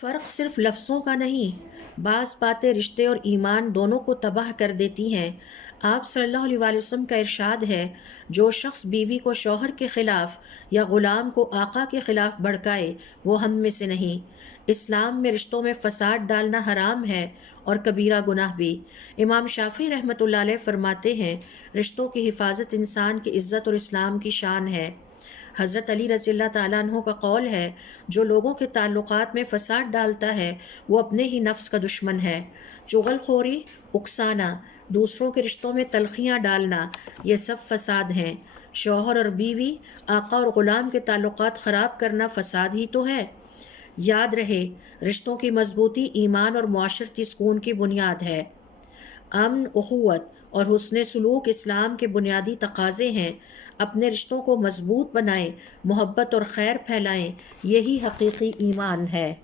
فرق صرف لفظوں کا نہیں، بعض باتیں رشتے اور ایمان دونوں کو تباہ کر دیتی ہیں۔ آپ صلی اللہ علیہ وآلہ وسلم کا ارشاد ہے، جو شخص بیوی کو شوہر کے خلاف یا غلام کو آقا کے خلاف بھڑکائے وہ ہم میں سے نہیں۔ اسلام میں رشتوں میں فساد ڈالنا حرام ہے اور کبیرہ گناہ بھی۔ امام شافعی رحمۃ اللہ علیہ فرماتے ہیں، رشتوں کی حفاظت انسان کی عزت اور اسلام کی شان ہے۔ حضرت علی رضی اللہ تعالیٰ عنہ کا قول ہے، جو لوگوں کے تعلقات میں فساد ڈالتا ہے وہ اپنے ہی نفس کا دشمن ہے۔ چغل خوری، اکسانا، دوسروں کے رشتوں میں تلخیاں ڈالنا، یہ سب فساد ہیں۔ شوہر اور بیوی، آقا اور غلام کے تعلقات خراب کرنا فساد ہی تو ہے۔ یاد رہے، رشتوں کی مضبوطی ایمان اور معاشرتی سکون کی بنیاد ہے۔ امن، اخوت اور حسن سلوک اسلام کے بنیادی تقاضے ہیں۔ اپنے رشتوں کو مضبوط بنائیں، محبت اور خیر پھیلائیں، یہی حقیقی ایمان ہے۔